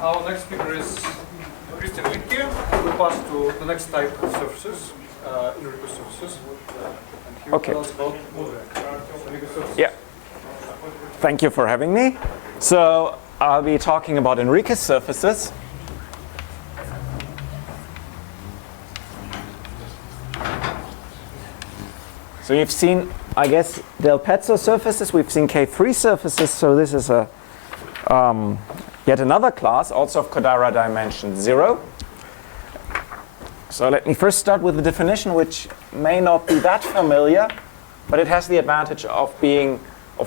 Our next speaker is Liedtke. We'll pass to the next type of surfaces, Enriques surfaces. And he will tell us about Moduli. Yeah. Thank you for having me. So I'll be talking about Enriques surfaces. So you've seen, I guess, Del Pezzo surfaces. We've seen K3 surfaces. So this is a yet another class, also of Kodaira dimension 0. So let me first start with the definition, which may not be that familiar, but it has the advantage of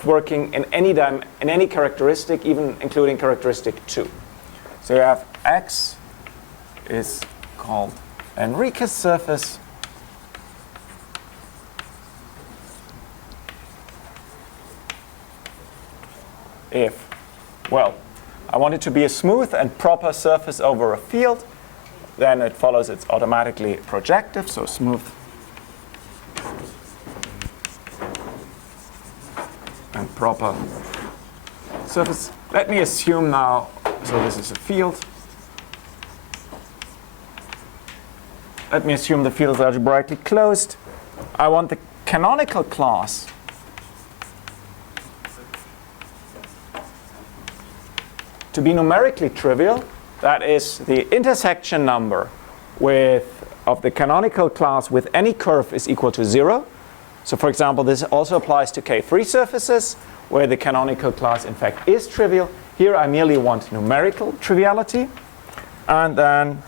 working in any characteristic, even including characteristic 2. So you have X is called Enriques surface if, well, I want it to be a smooth and proper surface over a field, then it follows it's automatically projective, so smooth and proper surface. Let me assume now, so this is a field. Let me assume the field is algebraically closed. I want the canonical class to be numerically trivial. That is the intersection number of the canonical class with any curve is equal to 0. So for example, this also applies to K3 surfaces where the canonical class in fact is trivial. Here I merely want numerical triviality. And then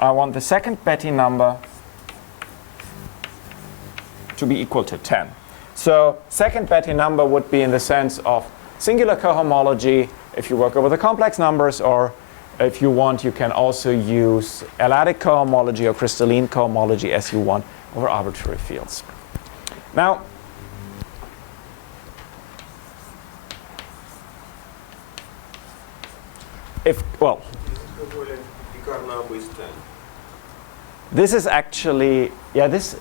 I want the second Betti number to be equal to 10. So second Betti number would be in the sense of singular cohomology if you work over the complex numbers, or if you want, you can also use L-adic cohomology or crystalline cohomology as you want over arbitrary fields. Now, this is actually, yeah, this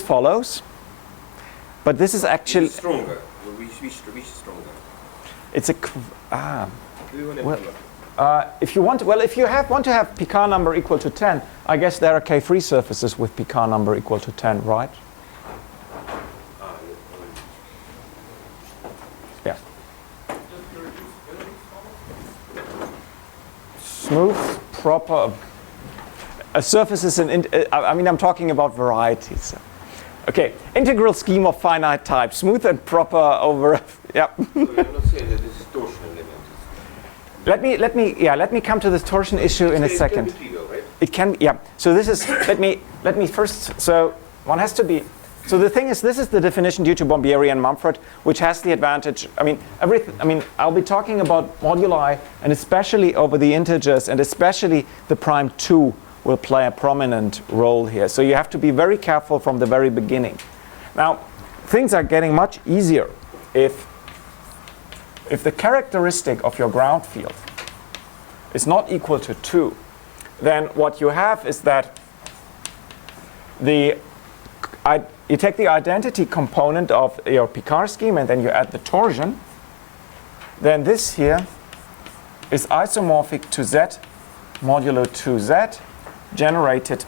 follows, but this is actually stronger. Which is stronger? It's a if you want, well, if you want to have Picard number equal to 10, I guess there are K3 surfaces with Picard number equal to 10, right? Yeah. Smooth, proper. A surface is I mean, I'm talking about varieties. Okay, integral scheme of finite type, smooth and proper over. Yeah. So you're not saying that this is torsion element. Let me come to this torsion issue in a second. It can be trivial, right? It can, yeah. So this is, let me first, so one has to be, so the thing is, this is the definition due to Bombieri and Mumford, which has the advantage, I'll be talking about moduli, and especially over the integers, and especially the prime 2 will play a prominent role here. So you have to be very careful from the very beginning. Now, things are getting much easier if the characteristic of your ground field is not equal to 2, then what you have is that you take the identity component of your Picard scheme and then you add the torsion. Then this here is isomorphic to Z modulo 2Z generated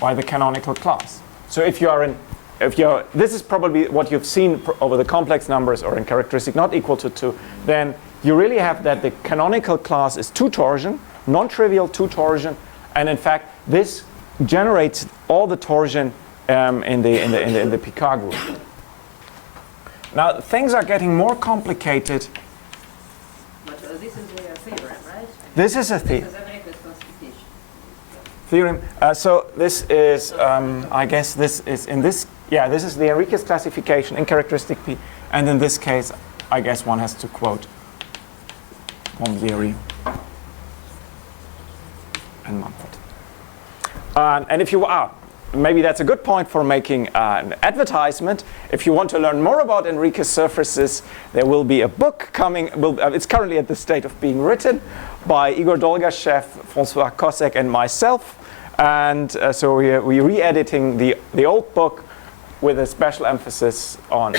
by the canonical class. So this is probably what you've seen over the complex numbers or in characteristic not equal to 2, then you really have that the canonical class is 2 torsion, non-trivial 2 torsion, and in fact this generates all the torsion in the Picard group. Now things are getting more complicated. But this is a theorem, right? This is a theorem. This is Enriques classification. Theorem. So this is, I guess this is in this, yeah, this is the Enriques classification in characteristic P. And in this case, I guess one has to quote Bombieri and Mumford. And if you maybe that's a good point for making an advertisement. If you want to learn more about Enriques surfaces, there will be a book coming. It's currently at the state of being written by Igor Dolgashev, François Kosek, and myself. And so we're re-editing the old book with a special emphasis on,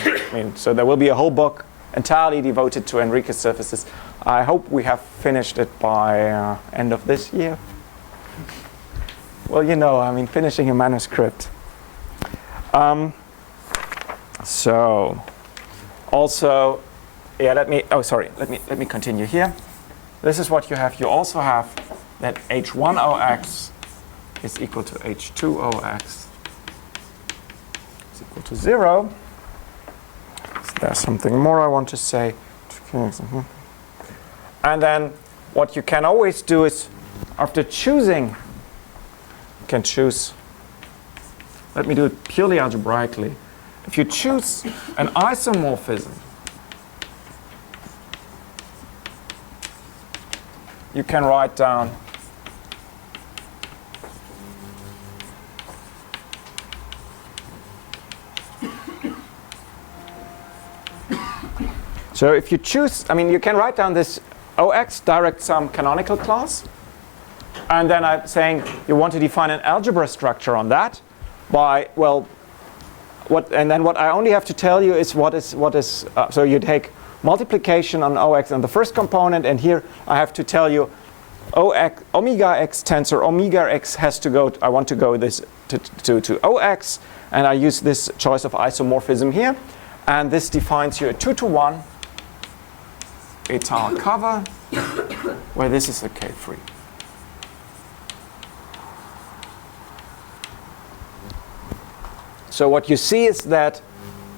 so there will be a whole book entirely devoted to Enriques surfaces. I hope we have finished it by end of this year. Well, you know, I mean, finishing a manuscript. So, also, yeah, let me continue here. This is what you have. You also have that H1OX is equal to H2OX is equal to 0. So there's something more I want to say. And then what you can always do is, after choosing, you can choose, let me do it purely algebraically. If you choose an isomorphism, you can write down so if you choose, I mean, you can write down this OX direct sum canonical class, and then I'm saying you want to define an algebra structure on that by, well, and then what I only have to tell you is what is so you take multiplication on OX on the first component, and here I have to tell you omega x tensor omega x has to go, I want to go this to OX, and I use this choice of isomorphism here, and this defines you a 2-to-1 étale cover where this is a K3. So what you see is that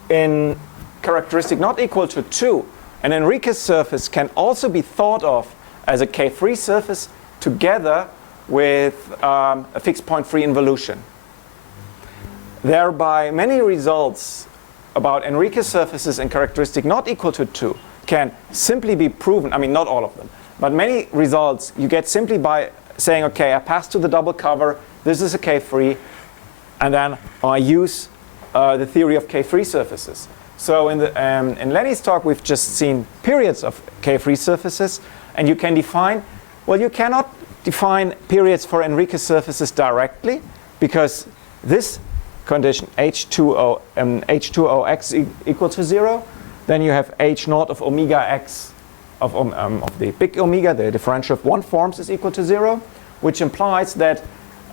in characteristic not equal to 2, an Enriques surface can also be thought of as a K3 surface together with a fixed point free involution. Thereby, many results about Enriques surfaces in characteristic not equal to 2 can simply be proven. I mean, not all of them, but many results you get simply by saying, okay, I pass to the double cover, this is a K3, and then I use the theory of K3 surfaces. So in Lenny's talk, we've just seen periods of K3 surfaces, and you can define, well, you cannot define periods for Enriques surfaces directly, because this condition, H2OX equal to 0, then you have H0 of omega x of the big omega, the differential of one forms, is equal to 0, which implies that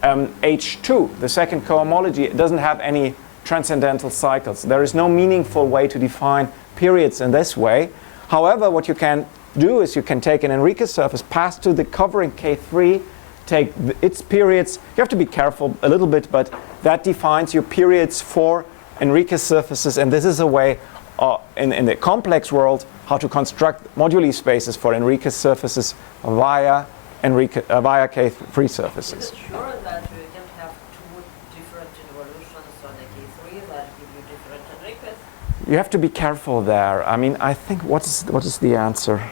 H2, the second cohomology, doesn't have any transcendental cycles. There is no meaningful way to define periods in this way. However, what you can do is you can take an Enriques surface, pass to the covering K3, take its periods. You have to be careful a little bit, but that defines your periods for Enriques surfaces, and this is a way in the complex world how to construct moduli spaces for Enriques surfaces via K3 surfaces. Is it sure that you can have two different involutions on a K3 that give you different Enriques? You have to be careful there. I mean, I think what is the answer?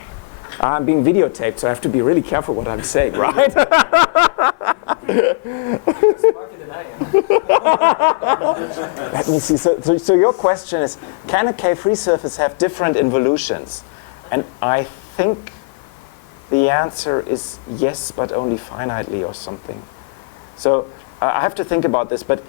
I'm being videotaped, so I have to be really careful what I'm saying, right? Smarter than I am. Let me see. So your question is, can a K3 surface have different involutions? And I think the answer is yes, but only finitely or something. So I have to think about this, but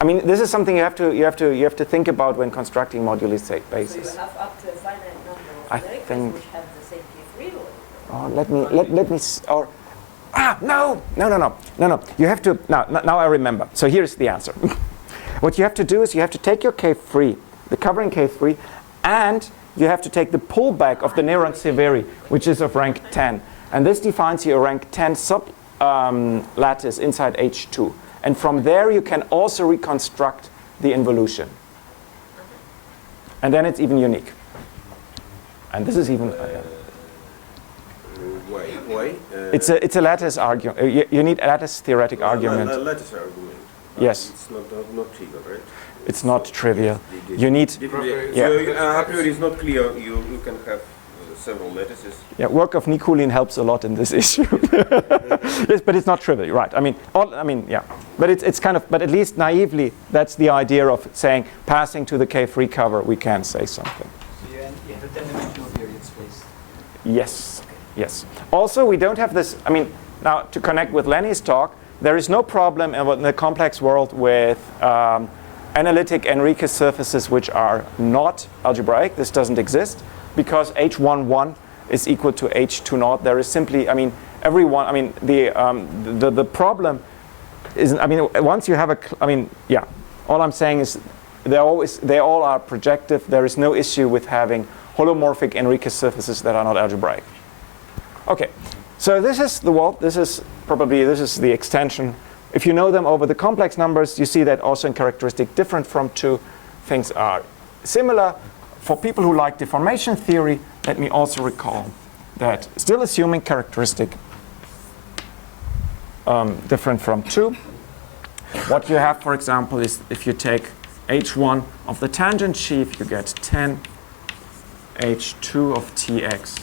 I mean, this is something you have to think about when constructing moduli bases. So you have up to a finite number of I Enriques think- which have the same K3 or? Oh, let me no. You have to now I remember. So here's the answer. What you have to do is you have to take your K3, the covering K3, and you have to take the pullback of the neuron severi, which is of rank 10, and this defines your rank 10 sub lattice inside H2, and from there you can also reconstruct the involution, and then it's even unique. And this is even. Why? It's a lattice argument. You need a lattice theoretic argument. Lattice argument. Yes. It's not trivial, right? It's not trivial. You need. Yeah. So a priori it's not clear. You can have several lattices. Yeah, work of Nikulin helps a lot in this issue. Yes, but it's not trivial, right? I mean, yeah. But it's kind of. But at least naively, that's the idea of saying passing to the K3 cover. We can say something. So you have a 10-dimensional period space. Yes. Yes. Also, we don't have this. I mean, now to connect with Lenny's talk, there is no problem in the complex world with analytic Enriques surfaces which are not algebraic. This doesn't exist. because h11 is equal to h20. There is simply, I mean, everyone, I mean, the problem is, I mean, once you have a, I mean, yeah, all I'm saying is they all are projective. There is no issue with having holomorphic Enriques surfaces that are not algebraic. Okay, so this is the this is the extension. If you know them over the complex numbers, you see that also in characteristic different from 2, things are similar. For people who like deformation theory, let me also recall that still assuming characteristic different from 2, what you have, for example, is if you take h1 of the tangent sheaf, you get 10 h2 of tx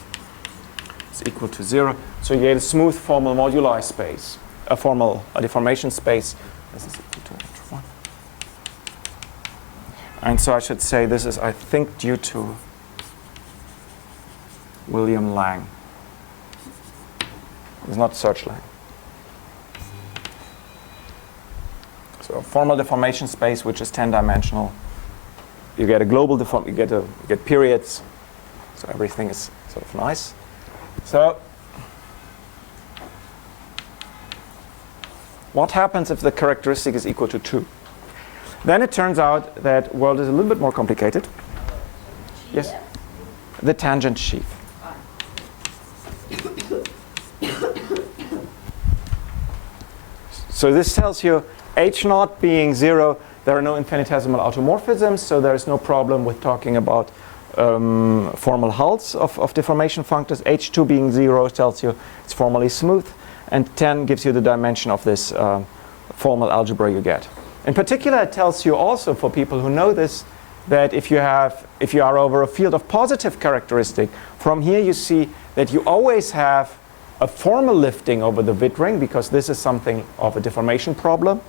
is equal to 0. So you get a smooth formal moduli space, a deformation space. This is equal to h1. And so I should say this is, I think, due to William Lang. It's not Search Lang. So a formal deformation space which is 10-dimensional. You get a global you get periods. So everything is sort of nice. So what happens if the characteristic is equal to 2? Then it turns out that world is a little bit more complicated. Yes? The tangent sheaf. So this tells you h0 being 0, there are no infinitesimal automorphisms, so there is no problem with talking about formal hulls of deformation functors. h2 being 0 tells you it's formally smooth, and 10 gives you the dimension of this formal algebra you get. In particular, it tells you also, for people who know this, that if you are over a field of positive characteristic, from here you see that you always have a formal lifting over the Witt ring, because this is something of a deformation problem.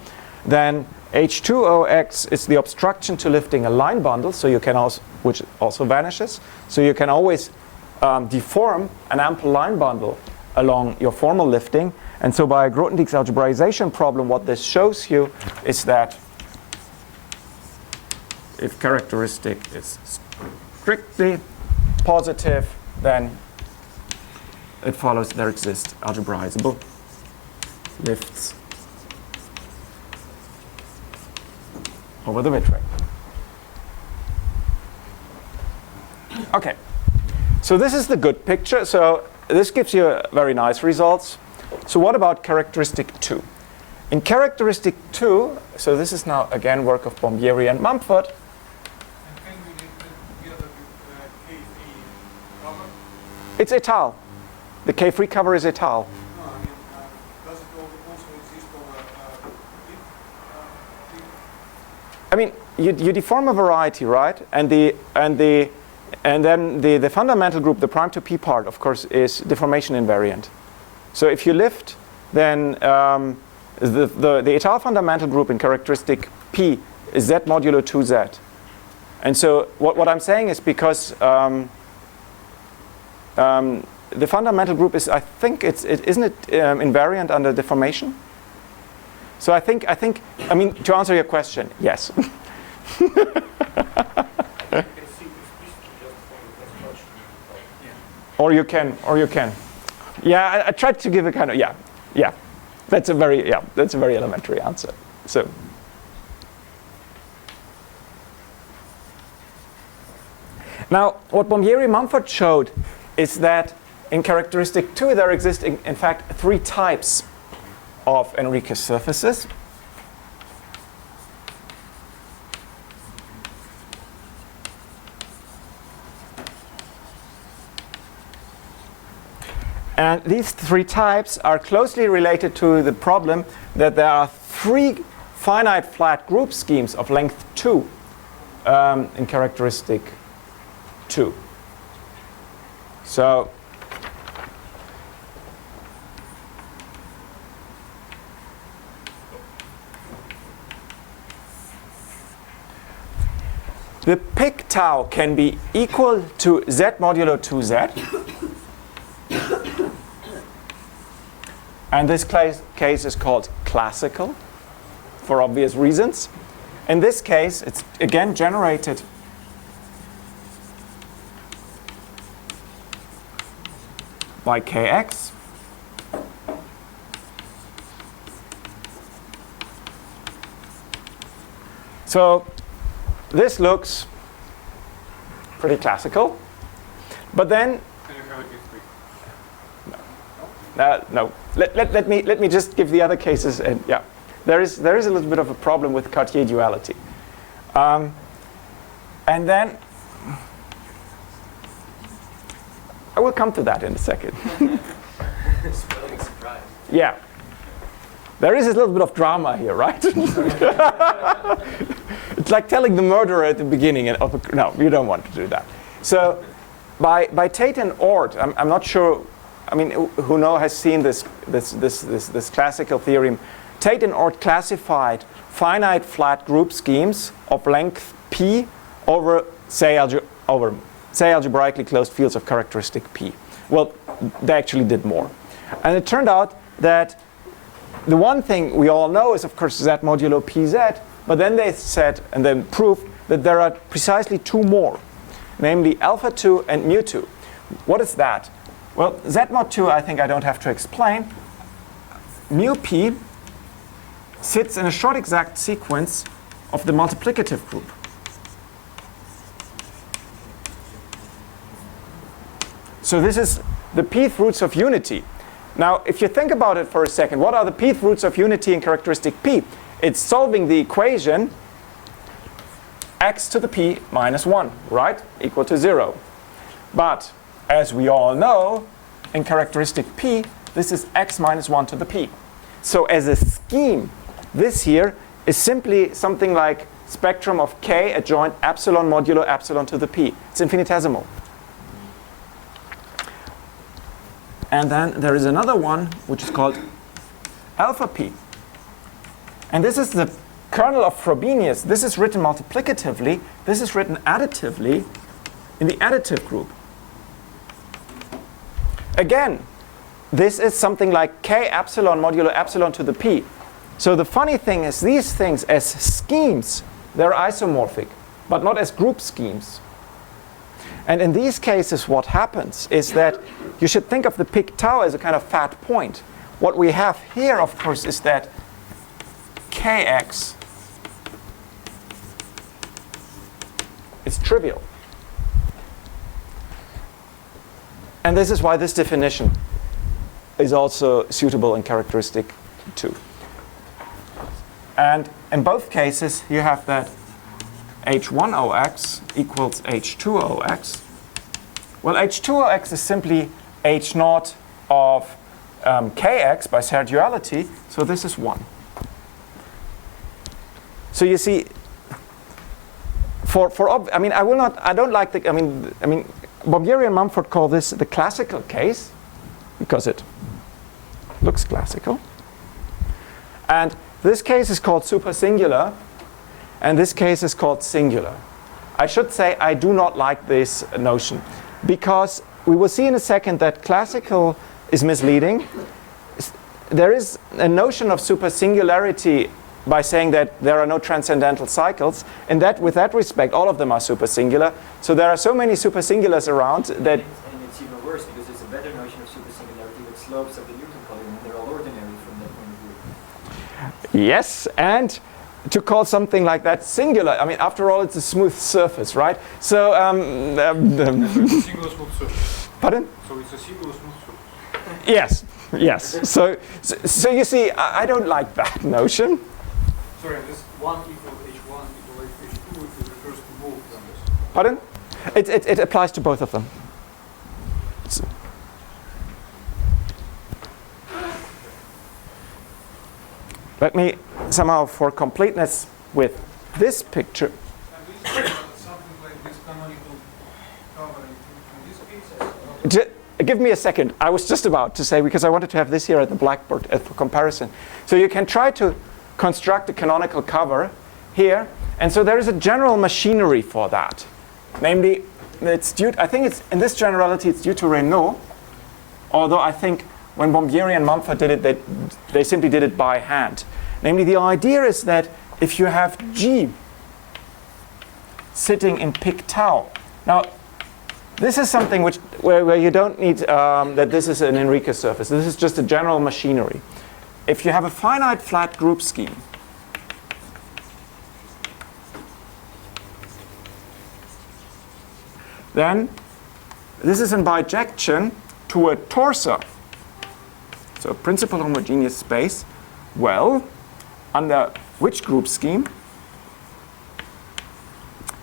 Then H2OX is the obstruction to lifting a line bundle, so you can also, which also vanishes. So you can always deform an ample line bundle along your formal lifting. And so by a Grothendieck's algebraization problem, what this shows you is that if characteristic is strictly positive, then it follows there exist algebraizable lifts over the Witt ring. Okay, so this is the good picture. So this gives you very nice results. So what about characteristic 2? In characteristic 2, so this is now again work of Bombieri and Mumford. It's étal. The K-free cover is étal. Does it also exist over I mean, you deform a variety, right? And then the fundamental group, the prime to p part, of course, is deformation invariant. So if you lift, then the étal fundamental group in characteristic p is z modulo 2z. And so what I'm saying is because the fundamental group is, I think isn't it invariant under deformation? So I mean, to answer your question, yes. Or you can. Yeah, I tried to give a kind of, yeah. That's a very elementary answer. So. Now, what Bombieri-Mumford showed is that in characteristic 2 there exist, in fact, 3 types of Enriques surfaces. And these 3 types are closely related to the problem that there are 3 finite flat group schemes of length 2 in characteristic 2. So the pic tau can be equal to z modulo 2z. And this case is called classical for obvious reasons. In this case, it's again generated by kx. So this looks pretty classical, but then Can you have it with 3? no. Let me just give the other cases, and yeah, there is a little bit of a problem with Cartier duality, and then I will come to that in a second. Spelling surprise. Yeah, there is a little bit of drama here, right? It's like telling the murderer at the beginning of a, no, you don't want to do that. So by Tate and Oort, I'm not sure. I mean, who has seen this classical theorem? Tate and Oort classified finite flat group schemes of length p over say algebraically closed fields of characteristic p. Well, they actually did more, and it turned out that the one thing we all know is, of course, z modulo pz. But then they said and then proved that there are precisely two more, namely alpha 2 and mu 2. What is that? Well, z mod 2, I think I don't have to explain. Mu p sits in a short exact sequence of the multiplicative group. So this is the pth roots of unity. Now, if you think about it for a second, what are the pth roots of unity in characteristic p? It's solving the equation x to the p minus 1, right? Equal to 0. But as we all know, in characteristic p, this is x minus 1 to the p. So as a scheme, this here is simply something like spectrum of k adjoint epsilon modulo epsilon to the p. It's infinitesimal. And then there is another one, which is called alpha p. And this is the kernel of Frobenius. This is written multiplicatively. This is written additively in the additive group. Again, this is something like k epsilon modulo epsilon to the p. So the funny thing is, these things as schemes, they're isomorphic, but not as group schemes. And in these cases, what happens is that you should think of the pic tau as a kind of fat point. What we have here, of course, is that kx is trivial. And this is why this definition is also suitable in characteristic 2. And in both cases, you have that h1ox equals h2ox. Well, h2ox is simply h0 of kx by Serre duality, so this is 1. So you see, I don't like the, Bombieri and Mumford call this the classical case because it looks classical. And this case is called supersingular, and this case is called singular. I should say I do not like this notion because we will see in a second that classical is misleading. There is a notion of supersingularity by saying that there are no transcendental cycles, and that with that respect, all of them are supersingular. So there are so many supersingulars around that. And it's even worse because it's a better notion of supersingularity with slopes of the Newton column, and they're all ordinary from that point of view. Yes, and to call something like that singular, after all, it's a smooth surface, right? So, Singular smooth surface. Pardon? So it's a singular smooth surface. Yes. So you see, I don't like that notion. Sorry, this 1 equal h1 equal h2, it refers to both numbers. Pardon? It applies to both of them. Let me somehow, for completeness with this picture. And this is something like this canonical cover in this case? Give me a second. I was just about to say, because I wanted to have this here at the blackboard for comparison. So you can try to construct a canonical cover here. And so there is a general machinery for that. Namely, I think it's in this generality, it's due to Raynaud. Although I think when Bombieri and Mumford did it, they simply did it by hand. Namely, the idea is that if you have G sitting in pic tau. Now, this is something where you don't need that this is an Enriques surface. This is just a general machinery. If you have a finite flat group scheme, then this is in bijection to a torsor, so a principal homogeneous space. Well, under which group scheme?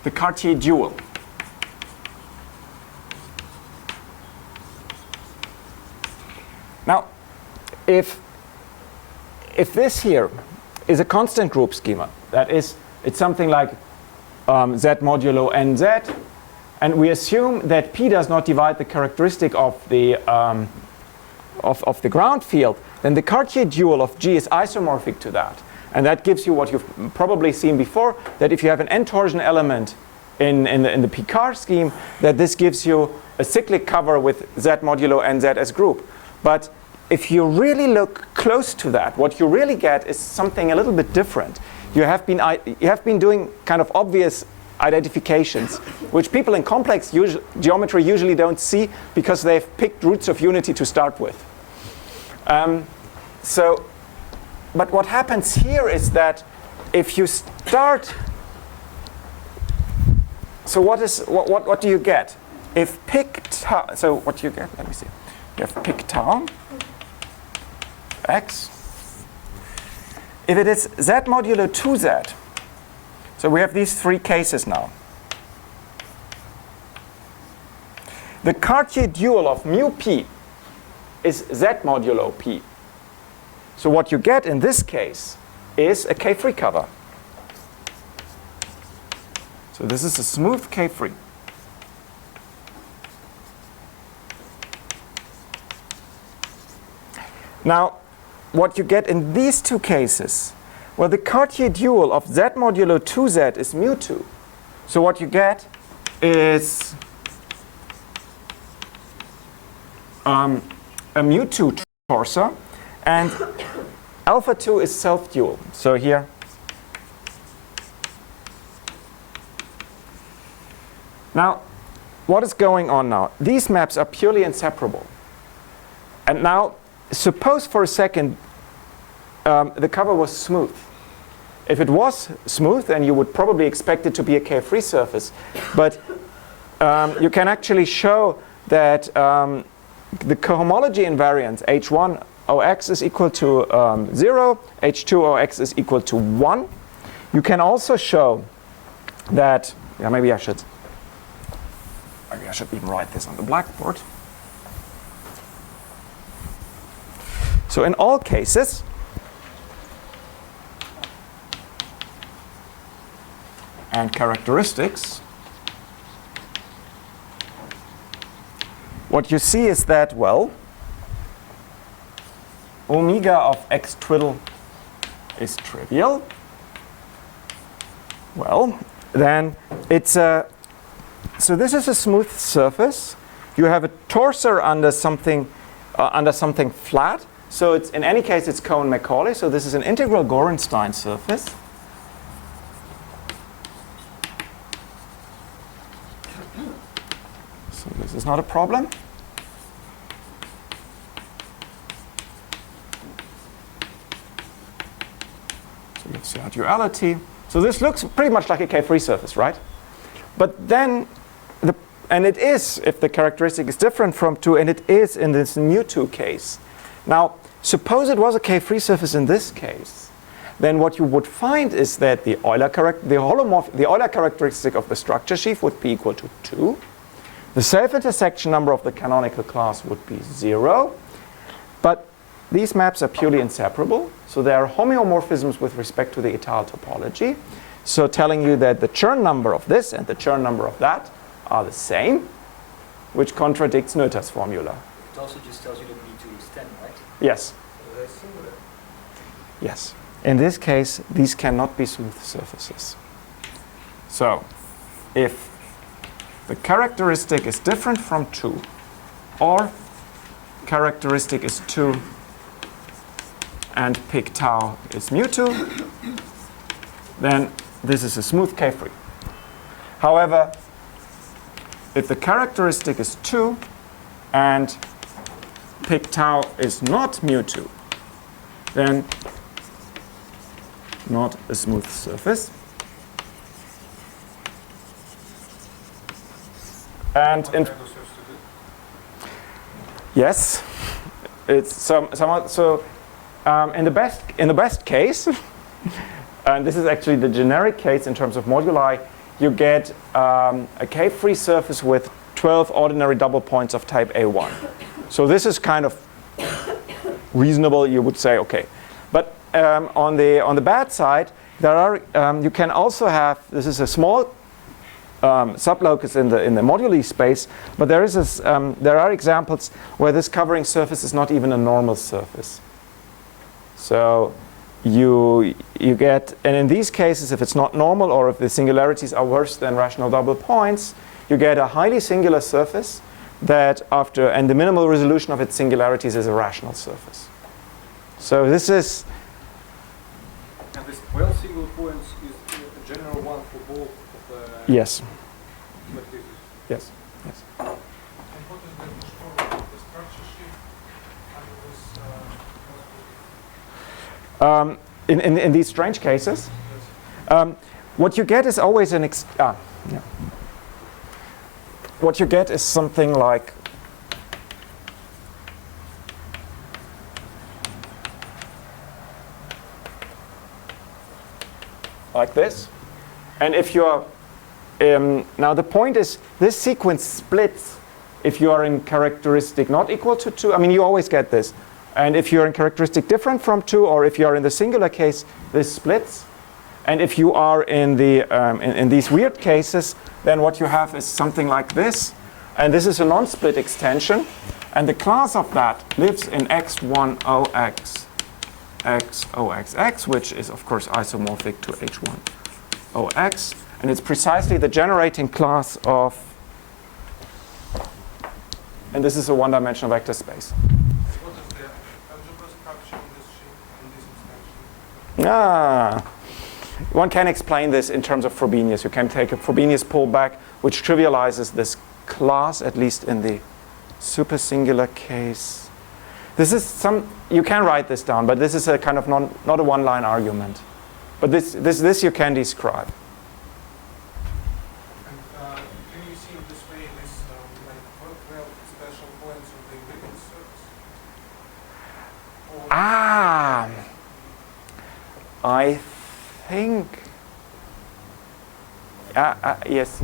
The Cartier dual. Now, if this here is a constant group schema, that is, it's something like z modulo nz, and we assume that P does not divide the characteristic of the ground field, then the Cartier dual of G is isomorphic to that. And that gives you what you've probably seen before, that if you have an n-torsion element in the Picard scheme, that this gives you a cyclic cover with z modulo nz as group. But if you really look close to that, what you really get is something a little bit different. You have been doing kind of obvious identifications, which people in complex geometry usually don't see because they've picked roots of unity to start with. But what happens here is that if you start, so what do you get? If pic tau, so what do you get? Let me see. You have pic tau x. If it is z modulo 2z, so we have these three cases now. The Cartier dual of mu p is z modulo p. So what you get in this case is a K-free cover. So this is a smooth K-free. Now, what you get in these two cases, well, the Cartier dual of z modulo 2z is mu 2. So what you get is a mu 2 torsor, and alpha 2 is self-dual. So here, now, what is going on now? These maps are purely inseparable. And now, suppose for a second the cover was smooth. If it was smooth, then you would probably expect it to be a K-free surface. But you can actually show that the cohomology invariance H1 OX is equal to 0, H2 OX is equal to 1. You can also show that, yeah, maybe I should even write this on the blackboard. So in all cases, and characteristics, what you see is that, well, omega of x twiddle is trivial. Well, then it's a, so this is a smooth surface. You have a torsor under something flat. So it's, in any case, it's Cohen-Macaulay. So this is an integral Gorenstein surface. So this is not a problem. So you have CR duality. So this looks pretty much like a K-free surface, right? But then, and it is, if the characteristic is different from 2, and it is in this mu 2 case. Now, suppose it was a K-free surface in this case, then what you would find is that the Euler characteristic of the structure sheaf would be equal to 2. The self-intersection number of the canonical class would be 0. But these maps are purely inseparable. So there are homeomorphisms with respect to the étale topology. So telling you that the Chern number of this and the Chern number of that are the same, which contradicts Noether's formula. It also just tells you that B2 is 10, right? Yes. Yes. In this case, these cannot be smooth surfaces. So if the characteristic is different from 2, or characteristic is 2 and pic tau is mu 2, then this is a smooth K-free. However, if the characteristic is 2 and pic tau is not mu2, then not a smooth surface. And in yes, it's somewhat so. In the best case, and this is actually the generic case in terms of moduli, you get a K-free surface with 12 ordinary double points of type A1. So this is kind of reasonable. You would say, okay, but on the bad side, there are you can also have, this is a small sublocus in the moduli space, but there are examples where this covering surface is not even a normal surface. So you get, and in these cases, if it's not normal or if the singularities are worse than rational double points, you get a highly singular surface that and the minimal resolution of its singularities is a rational surface. So this is. And this 12 single points is a general one for both of the. Yes. Matrices. Yes. Yes. And what is the structure sheet under this? In these strange cases, what you get is always what you get is something like this. And if you are now the point is this sequence splits if you are in characteristic not equal to 2. I mean, you always get this. And if you're in characteristic different from 2, or if you are in the singular case, this splits. And if you are in the in these weird cases, then what you have is something like this. And this is a non-split extension. And the class of that lives in X1OX, XOXX, which is, of course, isomorphic to H1OX. And it's precisely the generating class of, and this is a one-dimensional vector space. What is the algebra structure in this sheet, in this extension? One can explain this in terms of Frobenius. You can take a Frobenius pullback, which trivializes this class, at least in the supersingular case. This is you can write this down, but this is a kind of not a one-line argument. But this you can describe. And can you see this way, this like 12 special points of the Enriques surface? Or I think. Yes.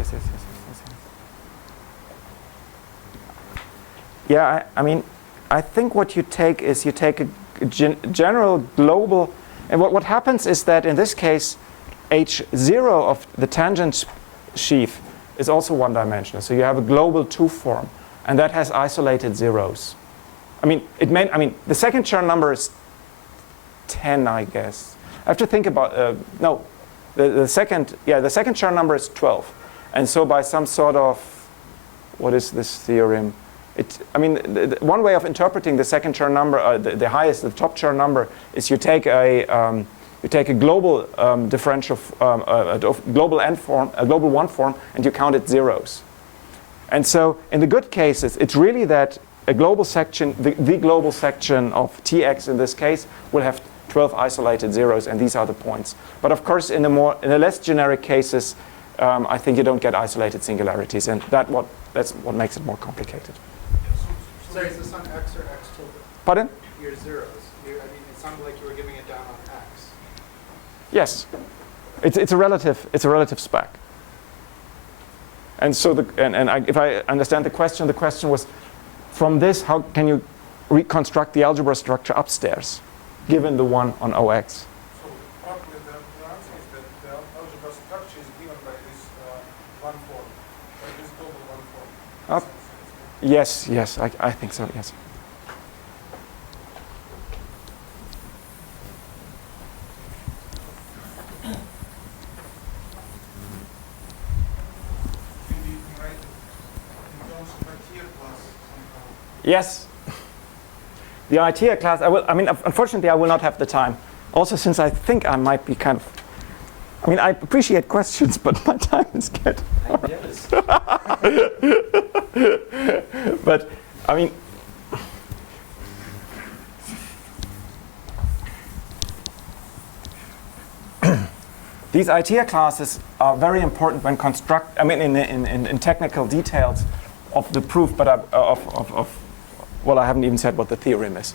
Yeah, I mean, I think what you take is you take a general global, and what happens is that in this case, H0 of the tangent sheaf is also one-dimensional. So you have a global 2 form, and that has isolated zeros. I mean, the second Chern number is 10, I guess. I have to think about, no, the second Chern number is 12. And so by some sort of, what is this theorem? One way of interpreting the second Chern number, the top Chern number, is you take a global differential, a global n form, a global 1 form, and you count its zeros. And so in the good cases, it's really that a global section, the global section of Tx in this case, will have 12 isolated zeros, and these are the points. But of course, in the less generic cases, I think you don't get isolated singularities, and that's what makes it more complicated. so is this on X or X tilde? Pardon? Your zeros. It sounded like you were giving it down on X. Yes, it's a relative spec. And so if I understand the question was, from this, how can you reconstruct the algebra structure upstairs, given the one on OX? So probably the answer is that the algebra structure is given by this one form, by this global one form. Yes, I think so, yes. Maybe you can write it in terms of a tier class somehow. Yes. The ITEA class, unfortunately, I will not have the time. Also, since I think I might be I appreciate questions, but my time is good. Yes. But, I mean, these idea classes are very important when in technical details of the proof, but well, I haven't even said what the theorem is.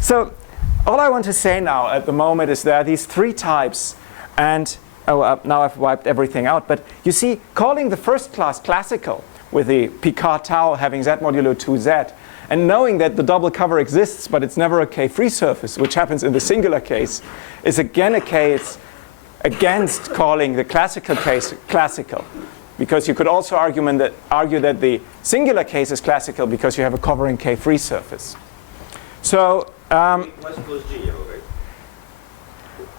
So all I want to say now at the moment is there are these three types, and now I've wiped everything out, but you see, calling the first class classical with the Picard tau having z modulo 2z, and knowing that the double cover exists, but it's never a K-free surface, which happens in the singular case, is again a case against calling the classical case classical. Because you could also argue that the singular case is classical because you have a covering K-free surface. So, Classical is general,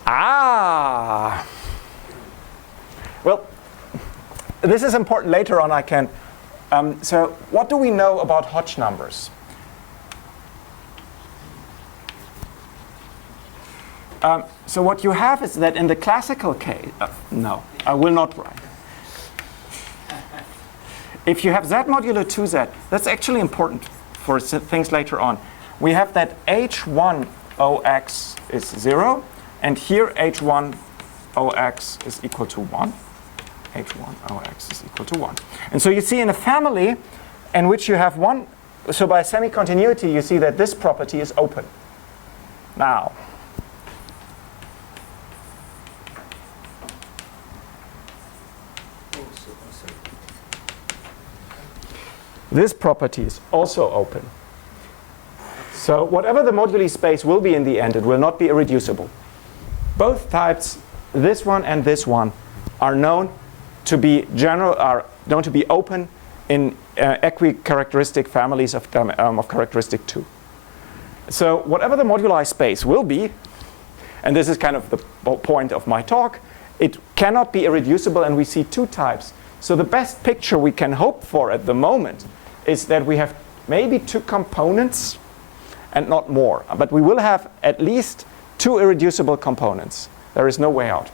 right? Well, this is important later on. I can. So, what do we know about Hodge numbers? So what you have is that in the classical case, no, I will not write. If you have z modulo 2z, that's actually important for things later on. We have that h1 ox is 0, and here h1 ox is equal to 1. h1 ox is equal to 1. And so you see in a family in which you have one, so by semi-continuity you see that this property is open. Now, this property is also open. So whatever the moduli space will be in the end, it will not be irreducible. Both types, this one and this one, are known to be open in equi-characteristic families of characteristic 2. So whatever the moduli space will be, and this is kind of the point of my talk, it cannot be irreducible, and we see two types. So the best picture we can hope for at the moment is that we have maybe two components and not more. But we will have at least two irreducible components. There is no way out.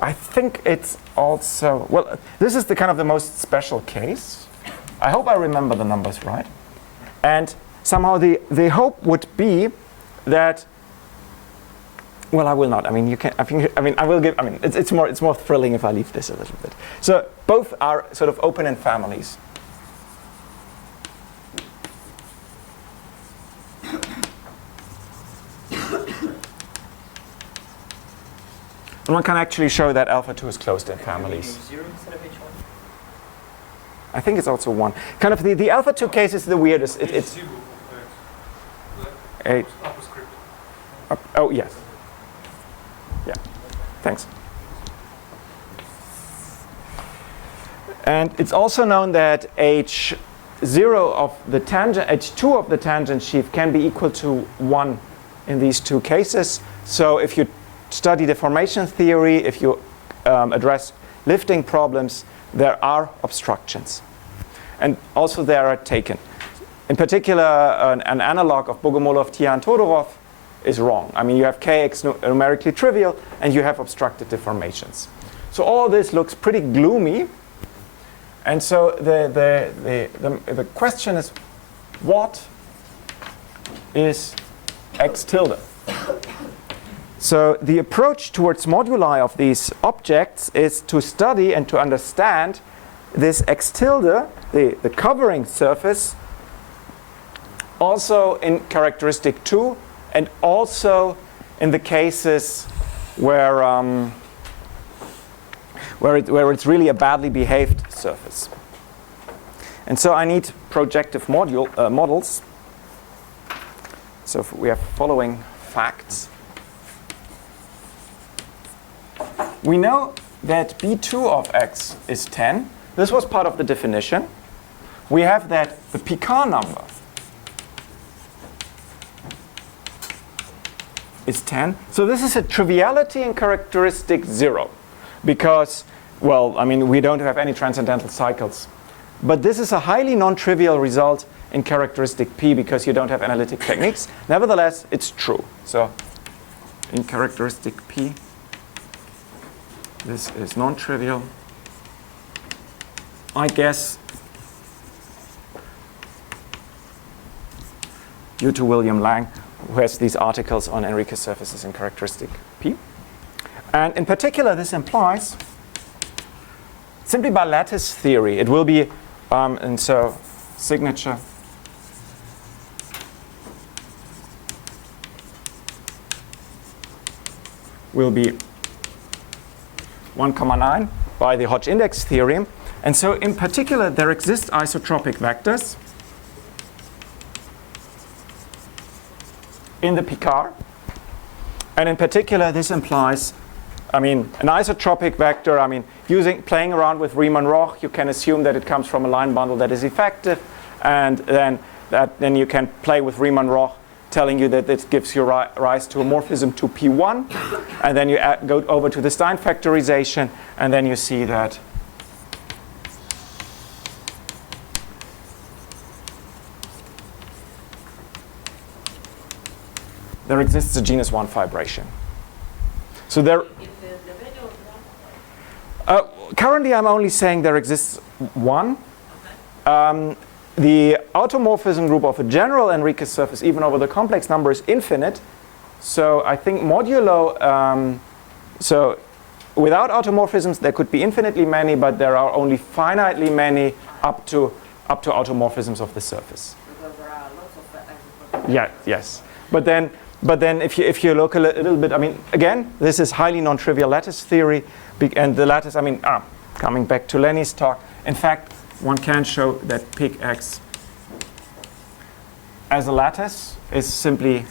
I think it's also, well, this is the kind of the most special case. I hope I remember the numbers right. And somehow the hope would be that, well, I will not. I mean, you can. I will give. I mean, it's more thrilling if I leave this a little bit. So both are sort of open in families. And one can actually show that alpha 2 is closed in families. 0 instead of h1? I think it's also 1. Kind of the alpha 2 case is the weirdest. It's a. Oh yes. Yeah. Thanks. And it's also known that h0 of the tangent, h2 of the tangent sheaf can be equal to 1 in these two cases. So if you study deformation theory, if you address lifting problems, there are obstructions. And also they are taken. In particular, an analog of Bogomolov-Tian-Todorov is wrong. I mean, you have kx numerically trivial, and you have obstructed deformations. So all this looks pretty gloomy. And so the question is, what is x tilde? So the approach towards moduli of these objects is to study and to understand this x tilde, the covering surface, also in characteristic 2, and also in the cases where it's really a badly behaved surface. And so I need projective models. So if we have following facts. We know that B2 of x is 10. This was part of the definition. We have that the Picard number is 10. So this is a triviality in characteristic 0 because, well, I mean, we don't have any transcendental cycles. But this is a highly non-trivial result in characteristic P because you don't have analytic techniques. Nevertheless, it's true. So in characteristic P. This is non-trivial. I guess due to William Lang, who has these articles on Enriques surfaces in characteristic P. And in particular, this implies, simply by lattice theory, it will be, and so signature will be 1,9 by the Hodge index theorem. And so in particular, there exist isotropic vectors in the Picard. And in particular, this implies, an isotropic vector, playing around with Riemann-Roch, you can assume that it comes from a line bundle that is effective, and then you can play with Riemann-Roch, telling you that it gives you rise to a morphism to P1, and then you go over to the Stein factorization, and then you see that there exists a genus 1 fibration. So there. Currently, I'm only saying there exists one. The automorphism group of a general Enriques surface, even over the complex number, is infinite. So I think modulo. So without automorphisms, there could be infinitely many, but there are only finitely many up to automorphisms of the surface. Because there are lots of Yeah. Yes. But then if you look a little bit, again, this is highly non-trivial lattice theory, and the lattice, coming back to Lenny's talk, in fact, one can show that pig X as a lattice is simply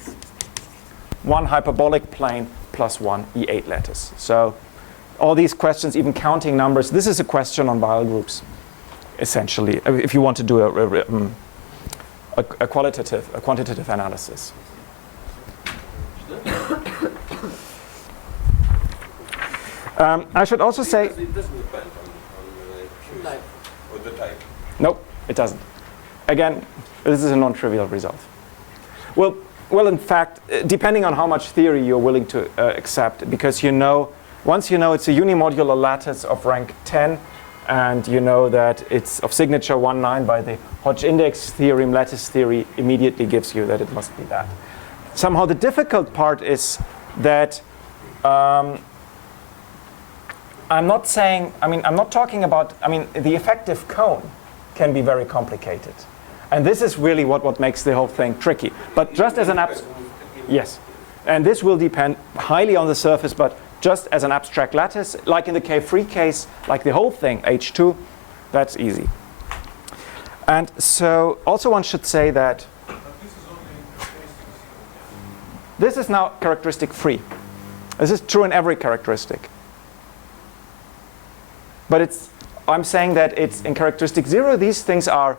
one hyperbolic plane plus one E8 lattice. So all these questions, even counting numbers, this is a question on Weyl groups, essentially, if you want to do a quantitative analysis. I should also say, It doesn't depend on the choice or the type. nope, it doesn't. Again, this is a non-trivial result. Well, in fact, depending on how much theory you're willing to accept, because once you know it's a unimodular lattice of rank 10, and you know that it's of signature 1,9 by the Hodge index theorem, lattice theory immediately gives you that it must be that. Somehow the difficult part is that I'm not talking about, the effective cone can be very complicated. And this is really what makes the whole thing tricky. But just as an yes. And this will depend highly on the surface, but just as an abstract lattice, like in the K-free case, like the whole thing, H2, that's easy. And so also one should say that But this is only characteristic. this is now characteristic free. This is true in every characteristic. But I'm saying that it's in characteristic 0, these things are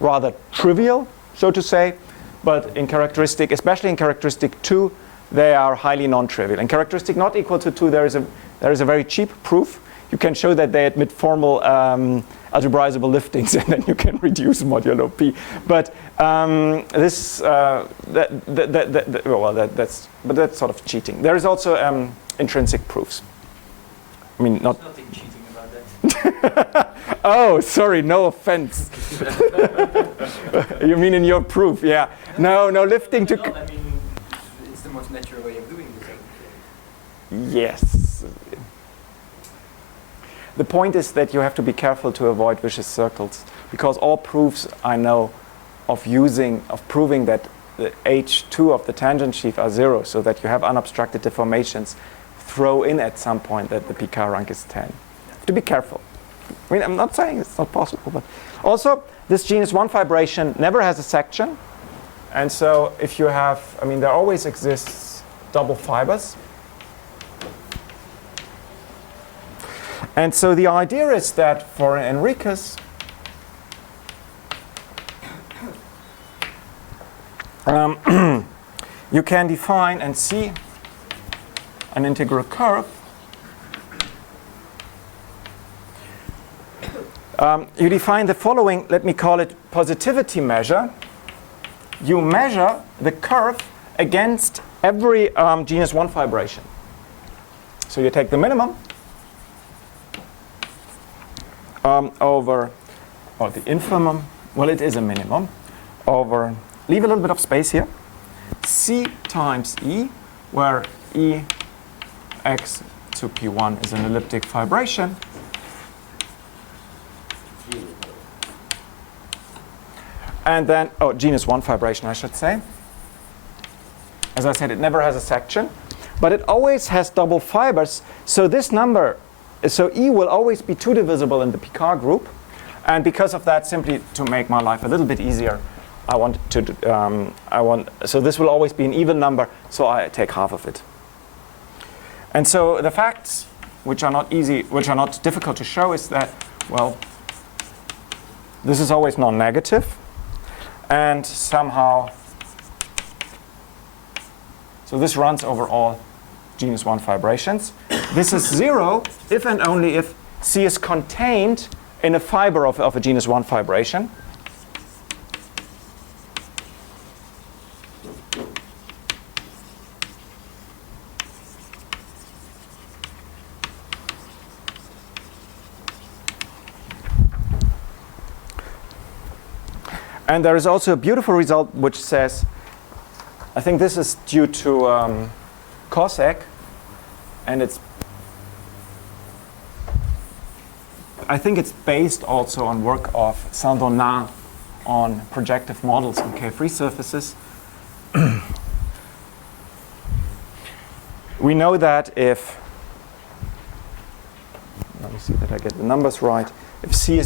rather trivial, so to say, but in characteristic, especially in characteristic 2, they are highly non-trivial. In characteristic not equal to 2, there is a very cheap proof. You can show that they admit formal algebraizable liftings, and then you can reduce modulo P. But that's sort of cheating. There is also intrinsic proofs. There's nothing cheating about that. Oh, sorry, no offense. You mean in your proof, yeah. No, lifting to... It's the most natural way of doing this. Yes. The point is that you have to be careful to avoid vicious circles, because all proofs I know of proving that the H2 of the tangent sheaf are 0, so that you have unobstructed deformations, throw in at some point that the Picard rank is 10. You have to be careful. I'm not saying it's not possible, but also this genus 1 fibration never has a section, and so if you have, there always exists double fibers. And so the idea is that for Enriques, you can define and see an integral curve. You define the following, let me call it positivity measure. You measure the curve against every genus 1 fibration. So you take the minimum over, or the infimum, well, it is a minimum, over, leave a little bit of space here, C times E, where E x to P1 is an elliptic fibration. And then, genus 1 fibration, I should say. As I said, it never has a section, but it always has double fibers. So this number, so E will always be 2 divisible in the Picard group. And because of that, simply to make my life a little bit easier, so this will always be an even number, so I take half of it. And so the facts, which are not difficult to show, is that, well, this is always non-negative. And somehow, so this runs over all genus 1 fibrations. This is 0 if and only if C is contained in a fiber of a genus 1 fibration. And there is also a beautiful result which says, I think this is due to Cossack, and I think it's based also on work of Saint-Donat on projective models on K-free surfaces. We know that if, let me see that I get the numbers right, if C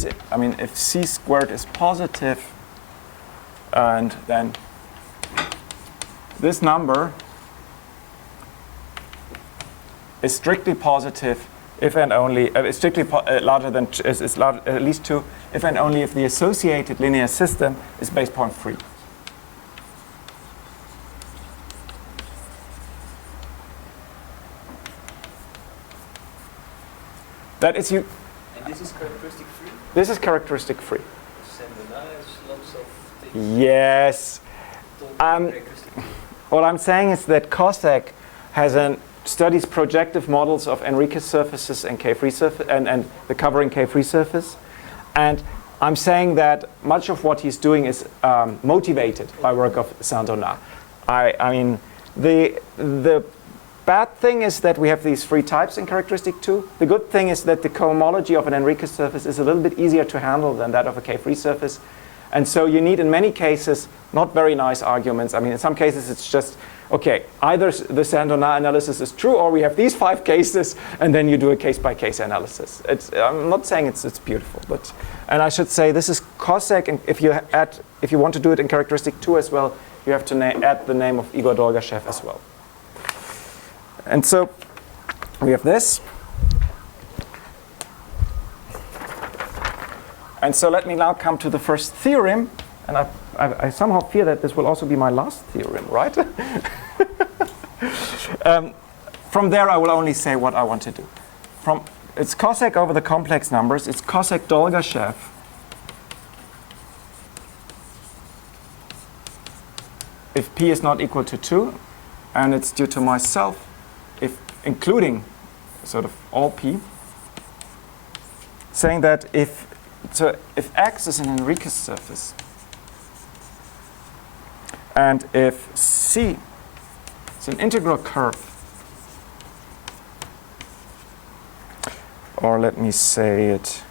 squared is positive, and then this number is strictly positive if and only larger than at least 2 if and only if the associated linear system is base point free. That is you. And this is characteristic free? This is characteristic free. Saint-Donat has lots of things. Yes. Characteristic. What I'm saying is that Cossack studies projective models of Enriques surfaces and K-free surface and the covering K-free surface. And I'm saying that much of what he's doing is motivated by work of Saint-Donat. I mean, the bad thing is that we have these 3 types in characteristic 2. The good thing is that the cohomology of an Enriques surface is a little bit easier to handle than that of a K-free surface. And so you need, in many cases, not very nice arguments. I mean, in some cases, it's just, okay, either the Saint-Donat analysis is true, or we have these 5 cases, and then you do a case-by-case analysis. I'm not saying it's beautiful, but, and I should say this is Cossack, and if you want to do it in characteristic 2 as well, you have to add the name of Igor Dolgashev as well. And so we have this. And so let me now come to the first theorem. And I somehow fear that this will also be my last theorem, right? From there, I will only say what I want to do. It's Cossack over the complex numbers. It's Cossack-Dolgashev. If P is not equal to 2, and it's due to myself, including sort of all P, saying that if X is an Enriques surface, and if C is an integral curve, or let me say it,